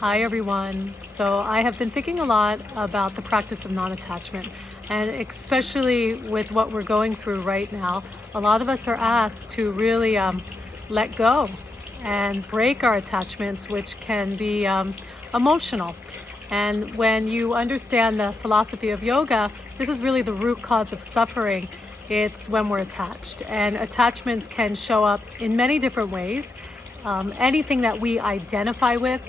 Hi everyone. So I have been thinking a lot about the practice of non-attachment, and especially with what we're going through right now, a lot of us are asked to really let go and break our attachments, which can be emotional. And when you understand the philosophy of yoga, this is really the root cause of suffering. It's when we're attached, and attachments can show up in many different ways. Anything that we identify with,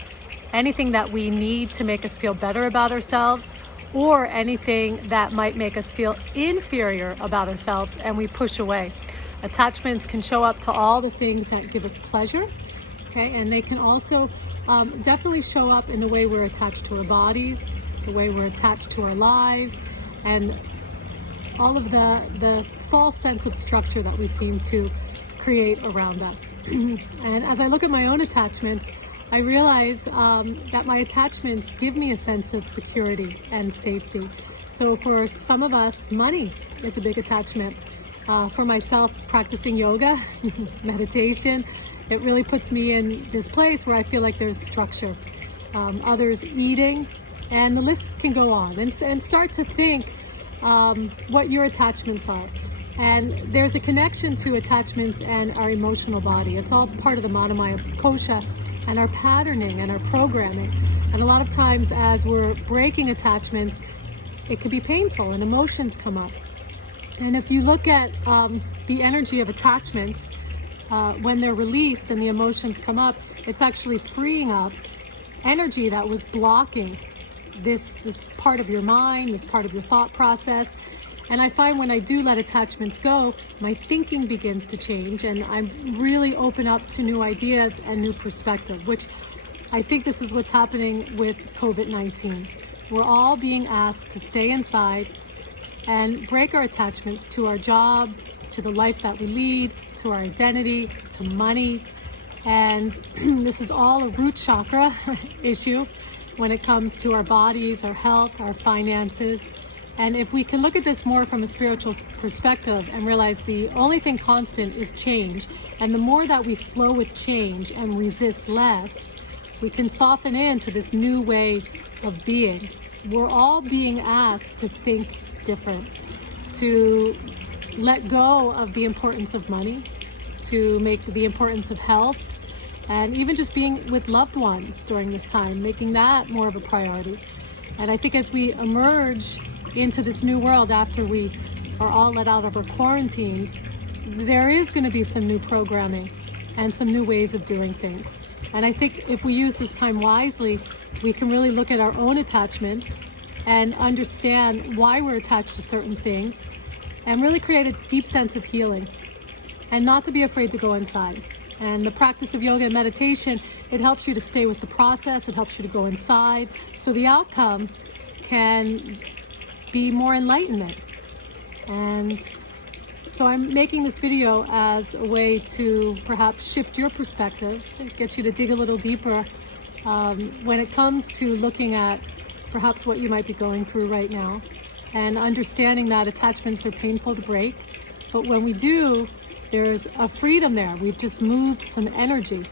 anything that we need to make us feel better about ourselves, or anything that might make us feel inferior about ourselves and we push away. Attachments can show up to all the things that give us pleasure, okay? And they can also definitely show up in the way we're attached to our bodies, the way we're attached to our lives, and all of the false sense of structure that we seem to create around us. And as I look at my own attachments, I realize that my attachments give me a sense of security and safety. So for some of us, money is a big attachment. For myself, practicing yoga, meditation, it really puts me in this place where I feel like there's structure. Others, eating, and the list can go on. And start to think what your attachments are. And there's a connection to attachments and our emotional body. It's all part of the Manamaya Kosha and our patterning and our programming. And a lot of times as we're breaking attachments, it can be painful and emotions come up. And if you look at the energy of attachments, when they're released and the emotions come up, it's actually freeing up energy that was blocking this part of your mind, this part of your thought process. And I find when I do let attachments go, my thinking begins to change and I'm really open up to new ideas and new perspective, which I think this is what's happening with COVID-19. We're all being asked to stay inside and break our attachments to our job, to the life that we lead, to our identity, to money. And this is all a root chakra issue when it comes to our bodies, our health, our finances. And if we can look at this more from a spiritual perspective and realize the only thing constant is change, and the more that we flow with change and resist less, we can soften into this new way of being. We're all being asked to think different, to let go of the importance of money, to make the importance of health, and even just being with loved ones during this time, making that more of a priority. And I think as we emerge into this new world after we are all let out of our quarantines, there is going to be some new programming and some new ways of doing things. And I think if we use this time wisely, we can really look at our own attachments and understand why we're attached to certain things and really create a deep sense of healing and not to be afraid to go inside. And the practice of yoga and meditation, it helps you to stay with the process, it helps you to go inside, so the outcome can be more enlightenment. And so I'm making this video as a way to perhaps shift your perspective, get you to dig a little deeper when it comes to looking at perhaps what you might be going through right now, and understanding that attachments are painful to break, but when we do, there's a freedom there. We've just moved some energy.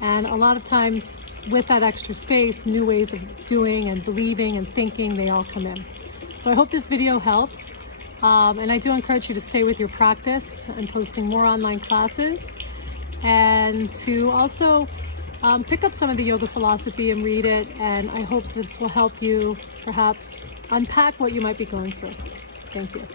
And a lot of times with that extra space, new ways of doing and believing and thinking, they all come in. So I hope this video helps. And I do encourage you to stay with your practice. I'm posting more online classes. And to also pick up some of the yoga philosophy and read it. And I hope this will help you perhaps unpack what you might be going through. Thank you.